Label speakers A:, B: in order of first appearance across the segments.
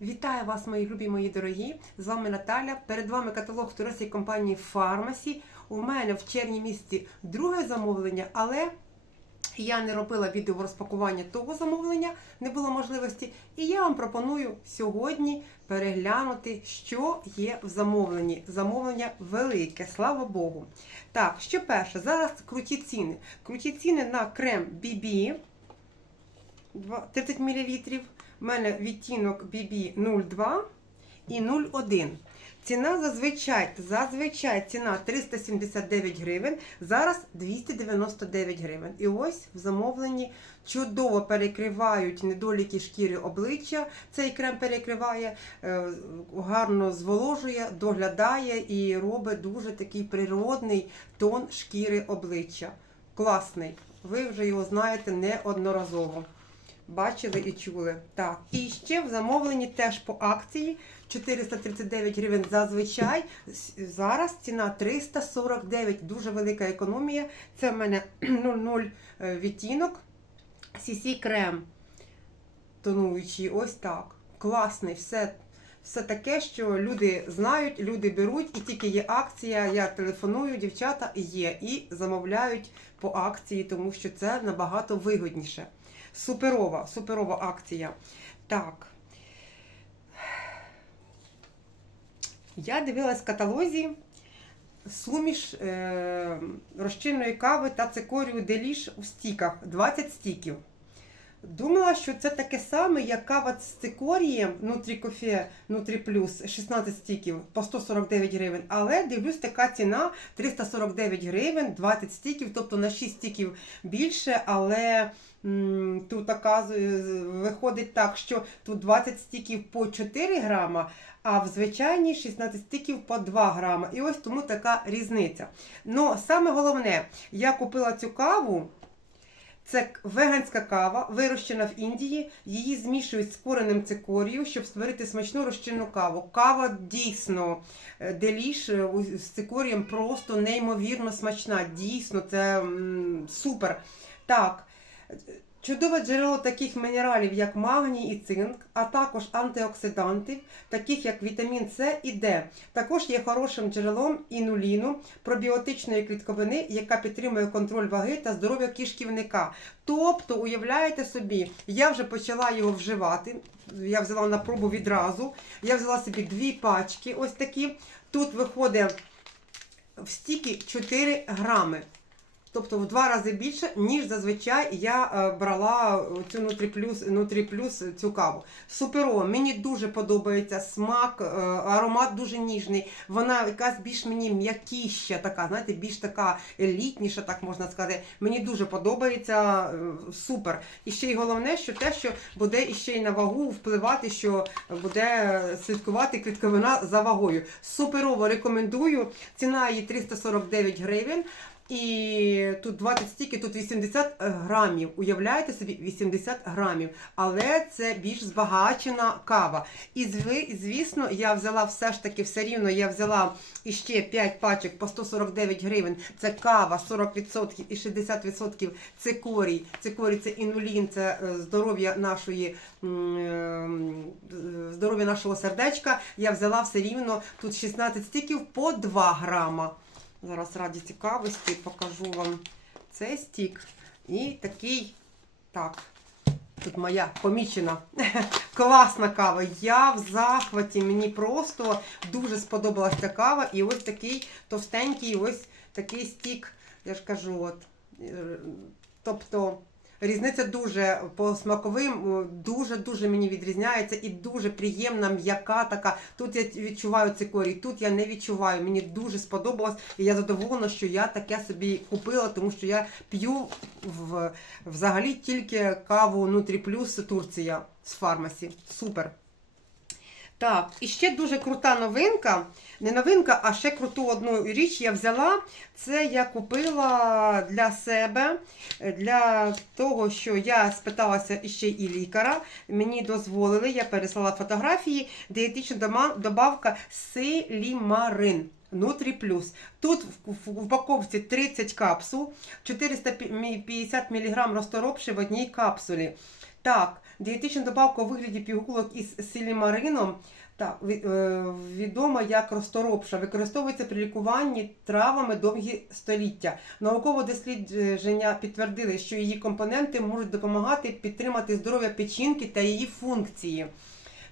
A: Вітаю вас, мої любі, мої дорогі! З вами Наталя. Перед вами каталог туристської компанії Фармасі. У мене в червні місяці друге замовлення, але я не робила відео розпакування того замовлення, не було можливості. І я вам пропоную сьогодні переглянути, що є в замовленні. Замовлення велике, слава Богу. Так, що перше, зараз круті ціни. Круті ціни на крем BB 30 мл. У мене відтінок BB 02 і 01. Ціна зазвичай, зазвичай ціна 379 гривень, зараз 299 гривень. І ось в замовленні чудово перекривають недоліки шкіри обличчя. Цей крем перекриває, е, гарно зволожує, доглядає і робить дуже такий природний тон шкіри обличчя. Класний. Ви вже його знаєте неодноразово. Бачили і чули. Так. І ще в замовленні теж по акції 439 гривень зазвичай. Зараз ціна 349. Дуже велика економія. Це в мене 00 е, відтінок. CC крем тонуючий. Ось так. Класний. Все, все таке, що люди знають, люди беруть, і тільки є акція. Я телефоную, дівчата є і замовляють по акції, тому що це набагато вигідніше. Суперова, суперова акція. Так. Я дивилась в каталозі суміш е, розчинної кави та цикорію деліш у стіках 20 стіків. Думала, що це таке саме, як кава з цикорієм Нутрі Кофе Нутрі Плюс 16 стіків по 149 гривень. Але дивлюсь, така ціна 349 гривень, 20 стіків, тобто на 6 стіків більше, але м, тут виходить так, що тут 20 стіків по 4 грама, а в звичайній 16 стіків по 2 грама. І ось тому така різниця. Ну, саме головне, я купила цю каву. Це веганська кава, вирощена в Індії. Її змішують з коренем цикорію, щоб створити смачну розчинну каву. Кава дійсно е, деліш е, з цикорієм просто неймовірно смачна. Дійсно, це м, супер. Так. Чудове джерело таких мінералів, як магній і цинк, а також антиоксидантів, таких як вітамін С і Д. Також є хорошим джерелом інуліну, пробіотичної клітковини, яка підтримує контроль ваги та здоров'я кишківника. Тобто, уявляєте собі, я вже почала його вживати. Я взяла на пробу відразу. Я взяла собі дві пачки, ось такі. Тут виходить в стіки 4 грами. Тобто в два рази більше, ніж зазвичай я е, брала цю Нутріплюс, Нутріплюс цю каву. Суперово, мені дуже подобається смак, е, аромат дуже ніжний. Вона якась більш мені м'якіща, така, знаєте, більш така елітніша, так можна сказати. Мені дуже подобається, е, супер. І ще й головне, що те, що буде іще й на вагу впливати, що буде слідкувати клітковина за вагою. Суперово рекомендую. Ціна її 349 гривень. І тут 20 стільки, тут 80 грамів. Уявляєте собі, 80 грамів. Але це більш збагачена кава. І звісно, я взяла все ж таки все рівно. Я взяла іще 5 пачок по 149 гривень. Це кава 40% і 60% цикорій. Цикорій це інулін, це е, здоров'я нашої е, здоров'я нашого сердечка. Я взяла все рівно тут 16 стіків по 2 грама. Зараз раді цікавості покажу вам цей стік. І такий, так, тут моя помічена. Класна кава. Я в захваті. Мені просто дуже сподобалася кава. І ось такий товстенький, ось такий стік, я ж кажу, от. е, Тобто. Різниця дуже по смаковим, дуже-дуже мені відрізняється і дуже приємна, м'яка така. Тут я відчуваю цикорій, тут я не відчуваю. Мені дуже сподобалось, і я задоволена, що я таке собі купила, тому що я п'ю в, взагалі тільки каву Нутрі Плюс Турція з фармасі. Супер. Так, і ще дуже крута новинка. Не новинка, а ще круту одну річ я взяла. Це я купила для себе, е, для того, що я спиталася іще і лікаря. Мені дозволили, я переслала фотографії, дієтична добавка силімарин. Нутрі плюс. Тут в упаковці 30 капсул, 450 мг розторопши в одній капсулі. Так, дієтична добавка у вигляді пігулок із сілімарином. Так, е, відома як розторопша, використовується при лікуванні травами довгі століття. Науково дослідження підтвердили, що її компоненти можуть допомагати підтримати здоров'я печінки та її функції.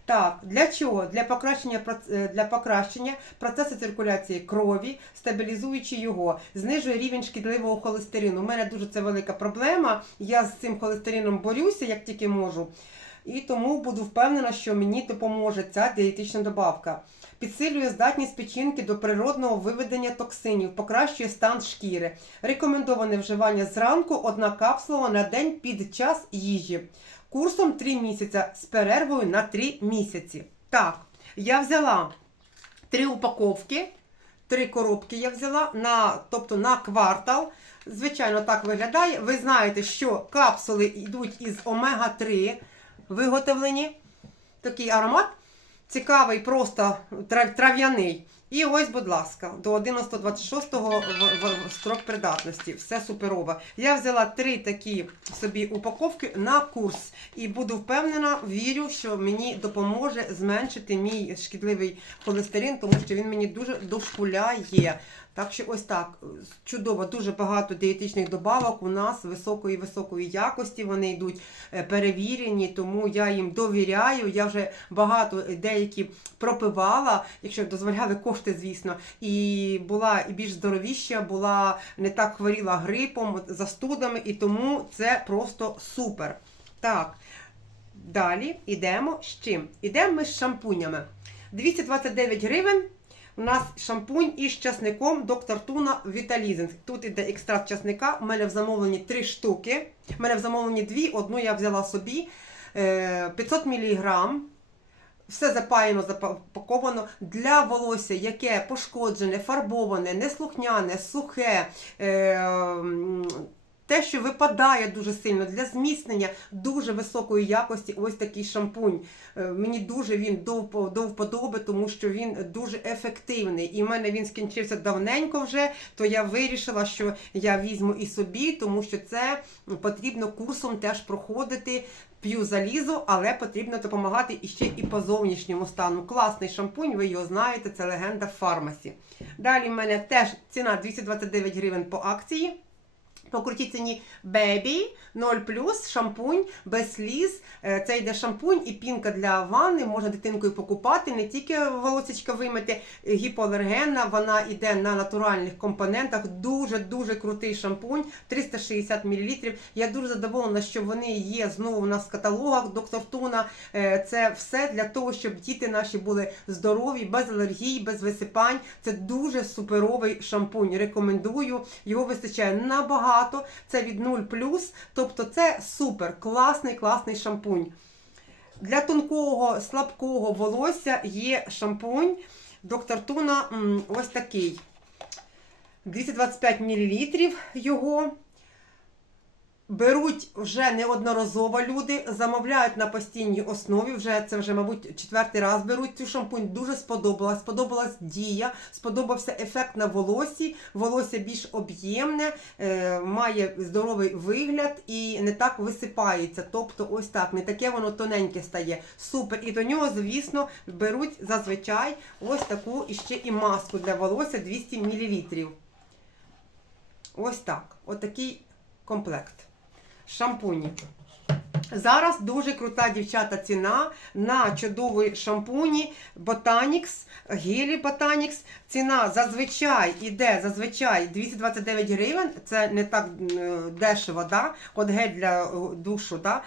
A: Так, для чого? Для покращення, е, для покращення процесу циркуляції крові, стабілізуючи його, знижує рівень шкідливого холестерину. У мене дуже це велика проблема. Я з цим холестерином борюся, як тільки можу. І тому буду впевнена, що мені допоможе ця дієтична добавка. Підсилює здатність печінки до природного виведення токсинів, покращує стан шкіри. Рекомендоване вживання зранку одна капсула на день під час їжі. Курсом 3 місяці з перервою на 3 місяці. Так, я взяла 3 упаковки, три коробки я взяла, на, тобто на квартал. Звичайно, так виглядає. Ви знаєте, що капсули йдуть із омега-3 виготовлені. Такий аромат цікавий, просто трав- трав'яний. І ось, будь ласка, до 11.26 в, в, в строк придатності. Все суперове. Я взяла три такі собі упаковки на курс і буду впевнена, вірю, що мені допоможе зменшити мій шкідливий холестерин, тому що він мені дуже дошкуляє. Так що ось так чудово, дуже багато дієтичних добавок у нас високої високої якості. Вони йдуть е, перевірені, тому я їм довіряю. Я вже багато е, деякі пропивала, якщо дозволяли кошти, звісно, і була і більш здоровіща, була не так хворіла грипом, застудами, і тому це просто супер. Так, далі йдемо з чим? Йдемо ми з шампунями. 229 гривень. У нас шампунь із часником доктор Туна Віталізинг. Тут іде екстракт часника. У мене в замовленні три штуки. У мене в замовленні дві, одну я взяла собі. Е, 500 мг. Все запаяно, запаковано для волосся, яке пошкоджене, фарбоване, неслухняне, сухе. Е, те, що випадає дуже сильно для зміцнення дуже високої якості, ось такий шампунь. Е, Мені дуже він до, вподоби, тому що він дуже ефективний. І в мене він скінчився давненько вже, то я вирішила, що я візьму і собі, тому що це потрібно курсом теж проходити. П'ю залізо, але потрібно допомагати іще і по зовнішньому стану. Класний шампунь, ви його знаєте, це легенда фармасі. Далі в мене теж ціна 229 гривень по акції. По крутій ціні Baby 0 шампунь без сліз. Е, Це йде шампунь і пінка для ванни. Можна дитинкою покупати, не тільки волосечка вимити, гіпоалергенна. Вона йде на натуральних компонентах. Дуже дуже крутий шампунь, 360 мл. Я дуже задоволена, що вони є знову у нас в каталогах. Доктор Туна. Е, Це все для того, щоб діти наші були здорові, без алергій, без висипань. Це дуже суперовий шампунь. Рекомендую. Його вистачає набагато. Це від 0 Тобто це супер, класний, класний шампунь. Для тонкого, слабкого волосся є шампунь. Доктор Туна ось такий. 225 мл його. Беруть вже неодноразово люди, замовляють на постійній основі. Вже це вже, мабуть, четвертий раз беруть цю шампунь. Дуже сподобалась. Сподобалась дія, сподобався ефект на волосі. Волосся більш об'ємне, е, має здоровий вигляд і не так висипається. Тобто, ось так, не таке воно тоненьке стає. Супер. І до нього, звісно, беруть зазвичай ось таку іще і маску для волосся 200 мл. Ось так. Отакий комплект. Шампуні. Зараз дуже крута дівчата ціна на чудові шампуні Botanix, гелі Botanix. Ціна зазвичай іде зазвичай 229 гривень. Це не так е, дешево, да? От гель для е, душу. Да?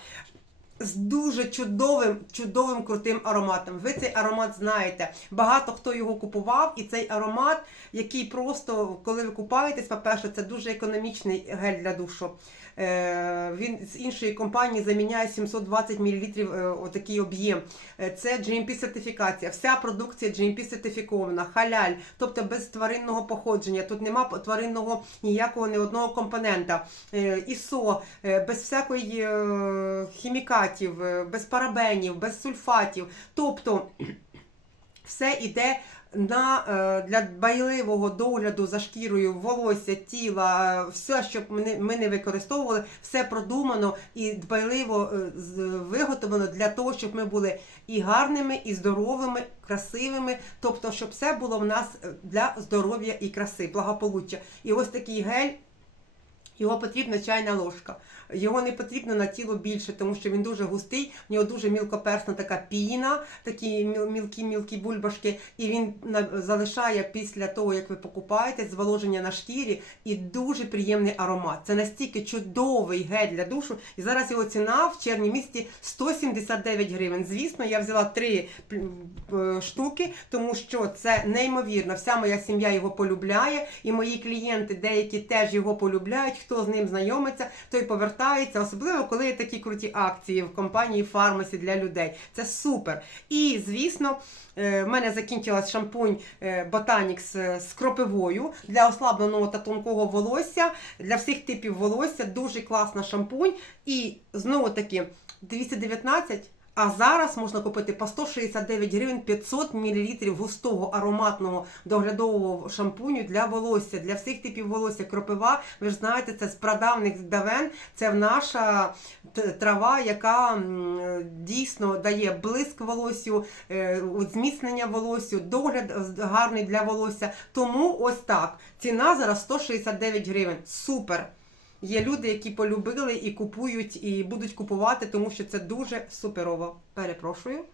A: З дуже чудовим, чудовим крутим ароматом. Ви цей аромат знаєте. Багато хто його купував, і цей аромат, який просто, коли ви купаєтесь, по-перше, це дуже економічний гель для душу. Е, Він з іншої компанії заміняє 720 мл е, отакий об'єм. Е, Це GMP сертифікація. Вся продукція GMP сертифікована, халяль, тобто без тваринного походження. Тут нема тваринного ніякого ні одного компонента. ІСО, без всякої хімікатів, без парабенів, без сульфатів. Тобто все йде на, е, для дбайливого догляду за шкірою, волосся, тіла, е, все, що ми не, використовували, все продумано і дбайливо е, виготовлено для того, щоб ми були і гарними, і здоровими, красивими. Тобто, щоб все було в нас для здоров'я і краси, благополуччя. І ось такий гель. Його потрібна чайна ложка. Його не потрібно на тіло більше, тому що він дуже густий, в нього дуже мілкоперсна така піна, такі мілкі-мілкі бульбашки, і він залишає після того, як ви покупаєте, зволоження на шкірі і дуже приємний аромат. Це настільки чудовий гель для душу. І зараз його ціна в червні місяці 179 гривень. Звісно, я взяла три е, штуки, тому що це неймовірно. Вся моя сім'я його полюбляє, і мої клієнти деякі теж його полюбляють. Хто з ним знайомиться, той повертається, особливо коли є такі круті акції в компанії Фармасі для людей. Це супер. І звісно, е, в мене закінчилась шампунь Botanix е, з кропивою для ослабленого та тонкого волосся, для всіх типів волосся. Дуже класна шампунь. І знову таки 219. А зараз можна купити по 169 гривень 500 мл густого ароматного доглядового шампуню для волосся, для всіх типів волосся. Кропива, ви ж знаєте, це з прадавних давен. Це наша трава, яка дійсно дає блиск волоссю, е, зміцнення волоссю, догляд гарний для волосся. Тому ось так. Ціна зараз 169 гривень. Супер! Є люди, які полюбили і купують, і будуть купувати, тому що це дуже суперово. Перепрошую.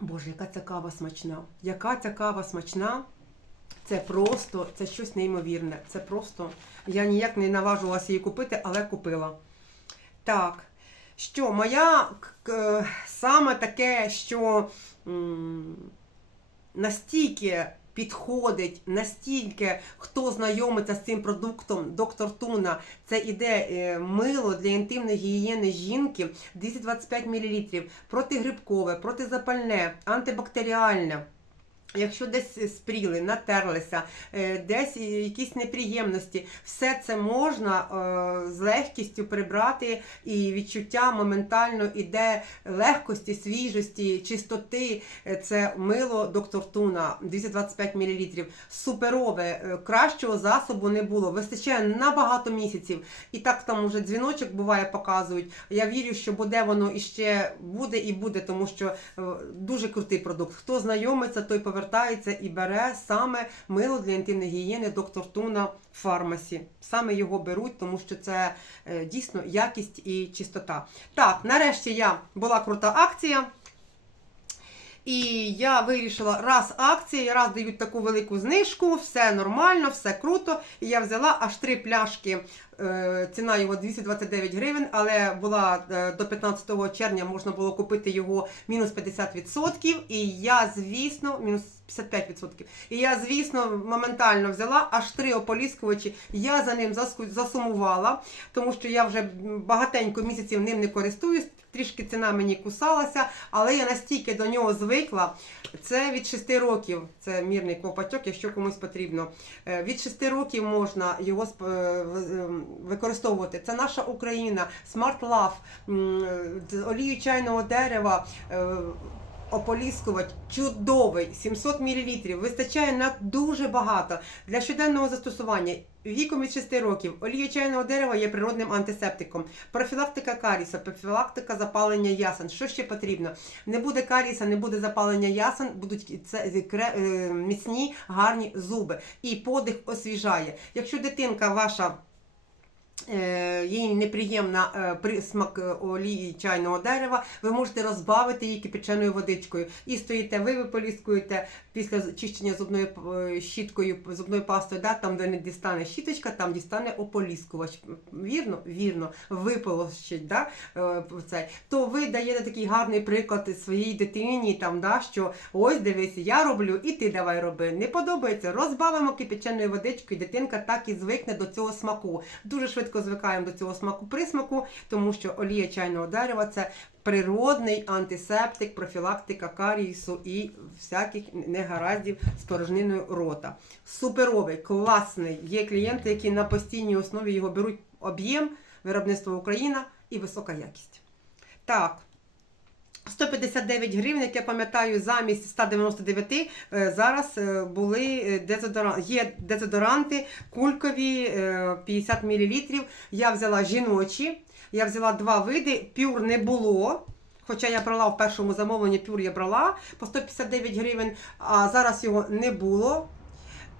A: Боже, яка ця кава смачна! Яка ця кава смачна! Це просто, це щось неймовірне. Це просто. Я ніяк не наважувалася її купити, але купила. Так. Що, моя саме таке, що настільки підходить, настільки хто знайомиться з цим продуктом, доктор Туна, це іде е, мило для інтимної гігієни жінки 225 мл, протигрибкове, протизапальне, антибактеріальне. Якщо десь спріли, натерлися, е, десь якісь неприємності, все це можна е, з легкістю прибрати, і відчуття моментально іде легкості, свіжості, чистоти. Е, Це мило доктор Туна 225 мл. Суперове, кращого засобу не було. Вистачає на багато місяців. І так там уже дзвіночок буває, показують. Я вірю, що буде воно іще буде і буде, тому що дуже крутий продукт. Хто знайомиться, той повертається і бере саме мило для інтимної гігієни доктор Туна Фармасі. Саме його беруть, тому що це е, дійсно якість і чистота. Так, нарешті я була крута акція. І я вирішила, раз акція, раз дають таку велику знижку, все нормально, все круто. І я взяла аж три пляшки. Е, Ціна його 229 гривень, але була е, до 15 червня можна було купити його мінус 50%. І я, звісно, мінус 55%. І я, звісно, моментально взяла аж три ополіскувачі. Я за ним засумувала, тому що я вже багатенько місяців ним не користуюсь. Трішки ціна мені кусалася, але я настільки до нього звикла. Це від 6 років. Це мірний ковпачок, якщо комусь потрібно. Е, Від 6 років можна його ем, використовувати. Це наша Україна, Smart Love, е, олію чайного дерева. е, Ополіскувач чудовий, 700 мл, вистачає на дуже багато для щоденного застосування. Віком від 6 років олія чайного дерева є природним антисептиком. Профілактика каріса, профілактика запалення ясен. Що ще потрібно? Не буде каріса, не буде запалення ясен, будуть це кре- е, міцні, гарні зуби. І подих освіжає. Якщо дитинка ваша. Е, Їй неприємна е, присмак е, олії чайного дерева, ви можете розбавити її кипяченою водичкою. І стоїте, ви виполіскуєте після чищення зубною щіткою, зубною пастою, да, там, де не дістане щіточка, там дістане ополіскувач. Вірно? Вірно, виполощить, да, е, цей. то ви даєте такий гарний приклад своїй дитині, там, да, що ось дивись, я роблю, і ти давай роби. Не подобається, розбавимо кипяченою водичкою, дитинка так і звикне до цього смаку. Дуже швидко звикаємо до цього смаку присмаку, тому що олія чайного дерева це природний антисептик, профілактика карієсу і всяких негараздів з порожниною рота. Суперовий, класний. Є клієнти, які на постійній основі його беруть об'єм, виробництво Україна і висока якість. Так. 159 гривень, як я пам'ятаю, замість 199 е, зараз е, були е, дезодоранти. Є дезодоранти кулькові е, 50 мл. Я взяла жіночі, я взяла два види, пюр не було. Хоча я брала в першому замовленні пюр я брала по 159 гривень, а зараз його не було.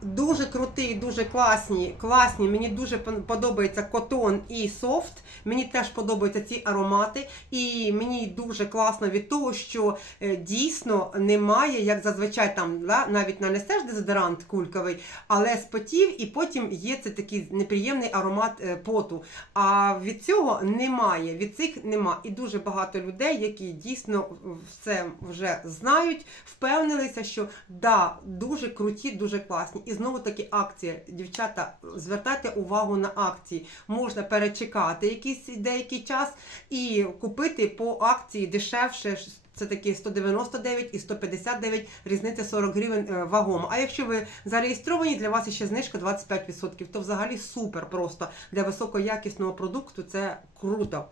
A: Дуже крутий, дуже класні. класні. Мені дуже подобається котон і софт. Мені теж подобаються ці аромати. І мені дуже класно від того, що е, дійсно немає, як зазвичай там да, навіть нанесеш дезодорант кульковий, але спотів, і потім є це такий неприємний аромат е, поту. А від цього немає. Від цих нема. І дуже багато людей, які дійсно все вже знають, впевнилися, що да, дуже круті, дуже класні. І знову таки акція. Дівчата, звертайте увагу на акції. Можна перечекати якийсь деякий час і купити по акції дешевше. Це такі 199 і 159, різниця 40 гривень е, вагомо. А якщо ви зареєстровані, для вас ще знижка 25%, то взагалі супер просто для високоякісного продукту це круто.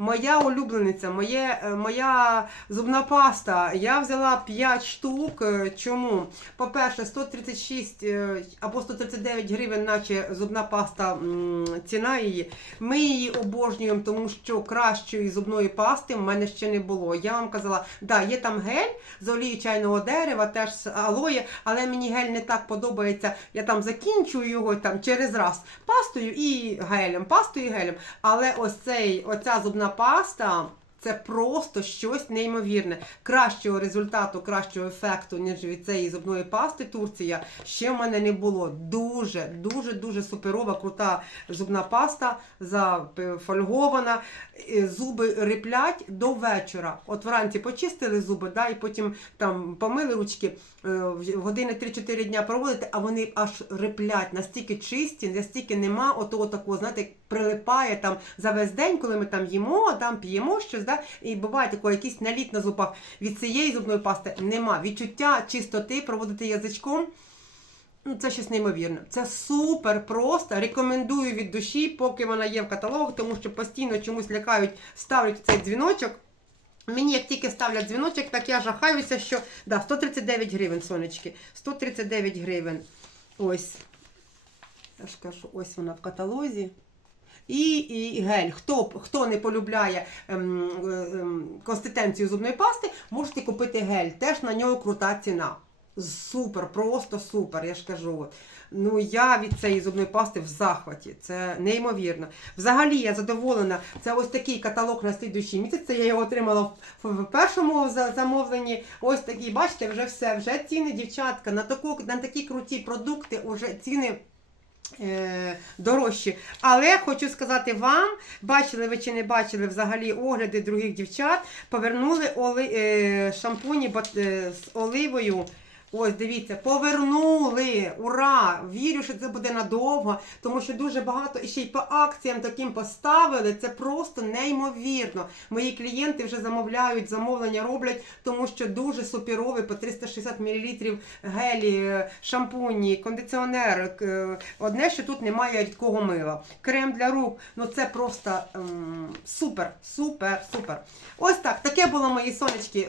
A: Моя улюблениця, моє, е, моя зубна паста. Я взяла 5 штук. Е, Чому? По-перше, 136 е, або 139 гривень, наче зубна паста ціна її. Ми її обожнюємо, тому що кращої зубної пасти в мене ще не було. Я вам казала, да, є там гель з олії чайного дерева, теж з алоє, але мені гель не так подобається. Я там закінчую його там через раз пастою і гелем, пастою і гелем. Але ось цей, оця зубна паста. Це просто щось неймовірне. Кращого результату, кращого ефекту, ніж від цієї зубної пасти Турція, ще в мене не було. Дуже, дуже, дуже суперова, крута зубна паста, зафольгована. Зуби риплять до вечора. От вранці почистили зуби, да, і потім там помили ручки, е, години 3-4 дня проводите, а вони аж риплять, настільки чисті, настільки нема отого такого, знаєте, прилипає там за весь день, коли ми там їмо, там п'ємо щось, да, і буває такий якийсь наліт на зубах. Від цієї зубної пасти нема. Відчуття чистоти проводити язичком. Ну, це щось неймовірне. Це супер просто. Рекомендую від душі, поки вона є в каталогах, тому що постійно чомусь лякають, ставлять цей дзвіночок. Мені як тільки ставлять дзвіночок, так я жахаюся, що да, 139 гривень, сонечки. 139 гривень. Ось. Я ж кажу, ось вона в каталозі. І, і гель. Хто, хто не полюбляє ем, е, ем, консистенцію зубної пасти, можете купити гель. Теж на нього крута ціна. Супер, просто супер, я ж кажу. Ну, я від цієї зубної пасти в захваті. Це неймовірно. Взагалі я задоволена. Це ось такий каталог на слідуючий місяць. Це я його отримала в першому замовленні. Ось такий, бачите, вже все. Вже ціни, дівчатка, на, таку, на такі круті продукти, вже ціни. Е, дорожчі. Але хочу сказати вам, бачили ви чи не бачили взагалі огляди других дівчат, повернули оли, е, шампуні е, з оливою. Ось, дивіться, повернули! Ура! Вірю, що це буде надовго, тому що дуже багато і ще й по акціям таким поставили. Це просто неймовірно. Мої клієнти вже замовляють, замовлення роблять, тому що дуже суперовий по 360 мл гелі, шампуні, кондиціонер. е, Одне, що тут немає рідкого мила. Крем для рук. Ну це просто ем, супер, супер, супер. Ось так. Таке було мої сонечки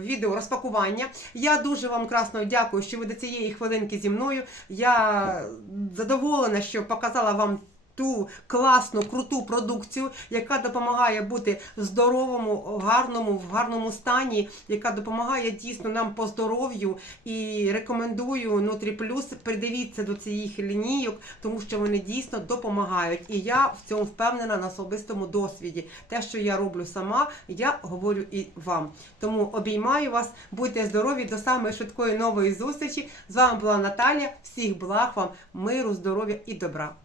A: відео розпакування. Я дуже вам красно дякую, що ви до цієї хвилинки зі мною. Я задоволена, що показала вам. Ту класну, круту продукцію, яка допомагає бути здоровому, гарному, в гарному стані, яка допомагає дійсно нам по здоров'ю. І рекомендую Нутріплюс. Придивіться до цих лінійок, тому що вони дійсно допомагають. І я в цьому впевнена на особистому досвіді. Те, що я роблю сама, я говорю і вам. Тому обіймаю вас, будьте здорові до самої швидкої нової зустрічі. З вами була Наталія. Всіх благ вам, миру, здоров'я і добра.